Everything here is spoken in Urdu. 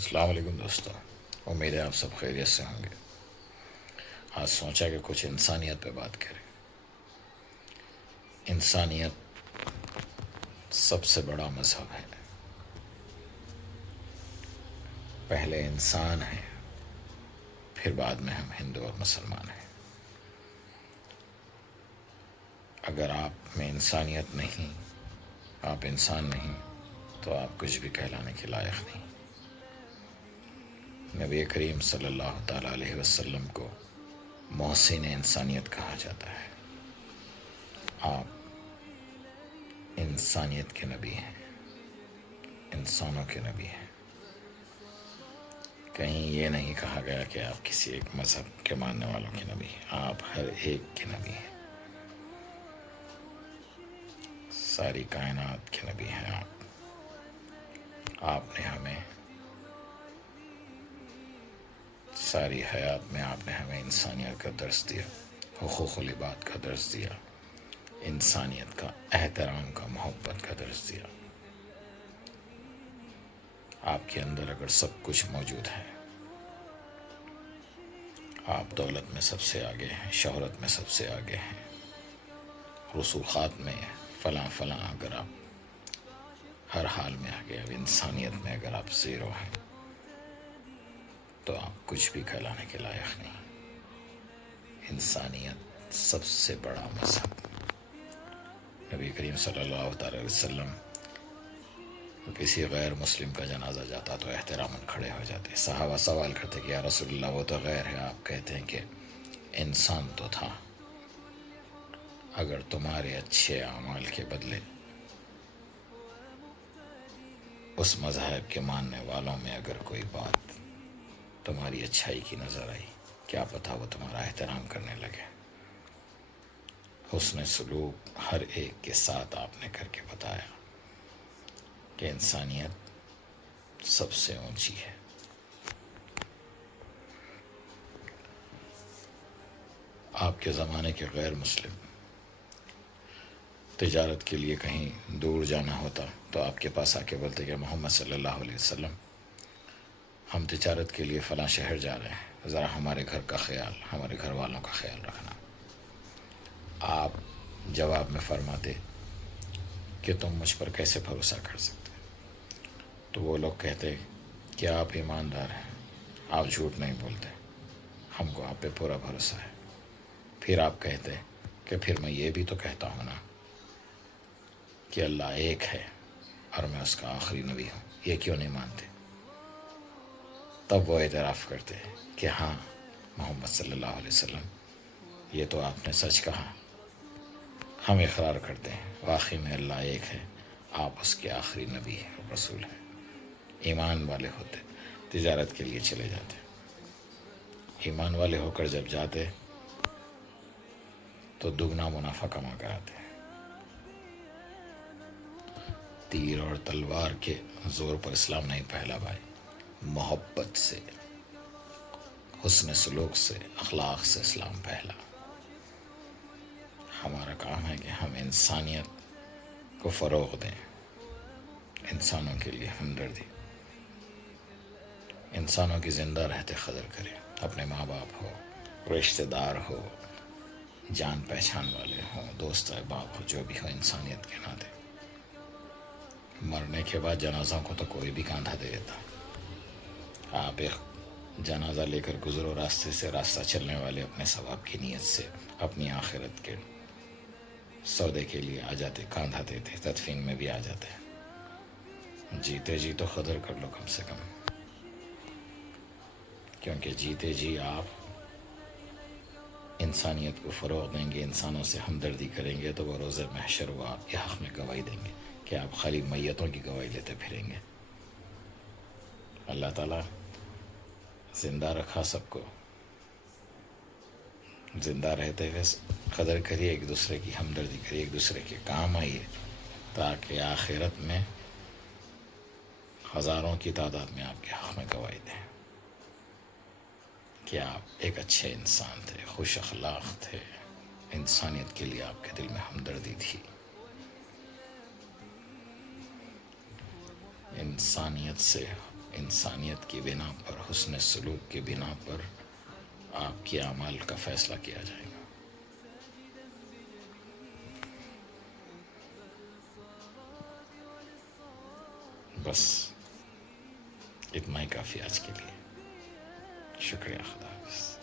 السلام علیکم دوستو، امید ہے آپ سب خیریت سے ہوں گے۔ آج سوچا کہ کچھ انسانیت پہ بات کریں۔ انسانیت سب سے بڑا مذہب ہے۔ پہلے انسان ہیں، پھر بعد میں ہم ہندو اور مسلمان ہیں۔ اگر آپ میں انسانیت نہیں، آپ انسان نہیں، تو آپ کچھ بھی کہلانے کے لائق نہیں۔ نبی کریم صلی اللہ تعالیٰ علیہ وسلم کو محسن انسانیت کہا جاتا ہے۔ آپ انسانیت کے نبی ہیں، انسانوں کے نبی ہیں۔ کہیں یہ نہیں کہا گیا کہ آپ کسی ایک مذہب کے ماننے والوں کے نبی ہیں، آپ ہر ایک کے نبی ہیں۔ ساری کائنات کے نبی ہیں آپ نے ہمیں ساری حیات میں آپ نے ہمیں انسانیت کا درس دیا، حقوق العباد کا درس دیا، انسانیت کا، احترام کا، محبت کا درس دیا۔ آپ کے اندر اگر سب کچھ موجود ہے، آپ دولت میں سب سے آگے ہیں، شہرت میں سب سے آگے ہیں، رسوخات میں فلاں اگر آپ ہر حال میں آگے، اب انسانیت میں اگر آپ زیرو ہیں تو آپ کچھ بھی کہلانے کے لائق نہیں۔ انسانیت سب سے بڑا مذہب۔ نبی کریم صلی اللہ تعالی علیہ وسلم کسی غیر مسلم کا جنازہ جاتا تو احتراماً کھڑے ہو جاتے۔ صحابہ سوال کرتے کہ یا رسول اللہ وہ تو غیر ہے، آپ کہتے ہیں کہ انسان تو تھا۔ اگر تمہارے اچھے اعمال کے بدلے اس مذہب کے ماننے والوں میں اگر کوئی بات تمہاری اچھائی کی نظر آئی، کیا پتہ وہ تمہارا احترام کرنے لگے۔ حسن سلوک ہر ایک کے ساتھ آپ نے کر کے بتایا کہ انسانیت سب سے اونچی ہے۔ آپ کے زمانے کے غیر مسلم تجارت کے لیے کہیں دور جانا ہوتا تو آپ کے پاس آ کے بولتے کہ محمد صلی اللہ علیہ وسلم ہم تجارت کے لیے فلاں شہر جا رہے ہیں، ذرا ہمارے گھر کا خیال، ہمارے گھر والوں کا خیال رکھنا۔ آپ جواب میں فرماتے کہ تم مجھ پر کیسے بھروسہ کر سکتے؟ تو وہ لوگ کہتے کہ آپ ایماندار ہیں، آپ جھوٹ نہیں بولتے، ہم کو آپ پہ پورا بھروسہ ہے۔ پھر آپ کہتے کہ پھر میں یہ بھی تو کہتا ہوں نا کہ اللہ ایک ہے اور میں اس کا آخری نبی ہوں، یہ کیوں نہیں مانتے؟ تب وہ اعتراف کرتے کہ ہاں محمد صلی اللہ علیہ وسلم یہ تو آپ نے سچ کہا، ہم اقرار کرتے ہیں واقعی میں اللہ ایک ہے، آپ اس کے آخری نبی ہیں، رسول ہیں۔ ایمان والے ہوتے تجارت کے لیے چلے جاتے، ایمان والے ہو کر جب جاتے تو دگنا منافع کما کر آتے۔ تیر اور تلوار کے زور پر اسلام نہیں پھیلا بھائی، محبت سے، حسن سلوک سے، اخلاق سے اسلام پھیلا۔ ہمارا کام ہے کہ ہم انسانیت کو فروغ دیں، انسانوں کے لیے ہمدردی، انسانوں کی زندہ رہتے قدر کریں، اپنے ماں باپ ہو، رشتہ دار ہو، جان پہچان والے ہوں، دوست احباب ہو، جو بھی ہو، انسانیت کے ناطے۔ مرنے کے بعد جنازوں کو تو کوئی بھی کاندھا دے دیتا۔ آپ ایک جنازہ لے کر گزرو راستے سے، راستہ چلنے والے اپنے ثواب کی نیت سے اپنی آخرت کے سودے کے لیے آ جاتے، کاندھا دیتے، تدفین میں بھی آ جاتے۔ جیتے جی تو قدر کر لو کم سے کم، کیونکہ جیتے جی آپ انسانیت کو فروغ دیں گے، انسانوں سے ہمدردی کریں گے، تو وہ روز محشر وہ آپ کے حق میں گواہی دیں گے کہ آپ خالی میتوں کی گواہی لیتے پھریں گے۔ اللہ تعالیٰ زندہ رکھا سب کو، زندہ رہتے ہوئے قدر کریے، ایک دوسرے کی ہمدردی کریے، ایک دوسرے کے کام آئیے، تاکہ آخرت میں ہزاروں کی تعداد میں آپ کے حق میں گواہی دیں کہ آپ ایک اچھے انسان تھے، خوش اخلاق تھے، انسانیت کے لیے آپ کے دل میں ہمدردی تھی۔ انسانیت سے انسانیت کی بنا پر، حسن سلوک کی بنا پر آپ کے اعمال کا فیصلہ کیا جائے گا۔ بس اتنا ہی کافی آج کے لیے۔ شکریہ، خدا حافظ۔